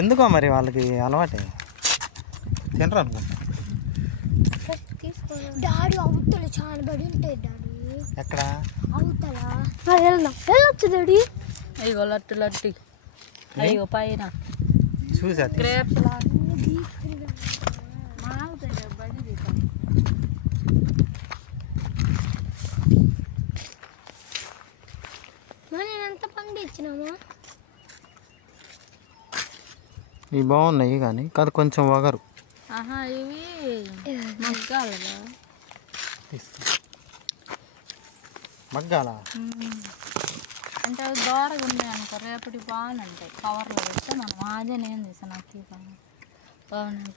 ఎందుకో మరి వాళ్ళకి అలవాటే తినరు అనుకుంటా. డాడీ అవుతలే చాలా బడి ఉంటాయి డాడీ. ఎక్కడ అవుతలా వెళ్ళొచ్చు డాడీ. అయ్యో లట్టు లట్టి అయ్యో పైన చూసా క్రేప్స్ నేను ఎంత పండించినామా. ఇవి బాగున్నాయి కానీ కాదు కొంచెం వగరు. ఇవి మగ్గాలగా మగ్గాల అంటే అవి దూరగా ఉన్నాయి అనుకో రేపటికి బాగానే ఉంటాయి. కవర్లో పెడితే మనం అదే నేను తీసాను. నాకు బాగున్నాయి బాగున్నాయి.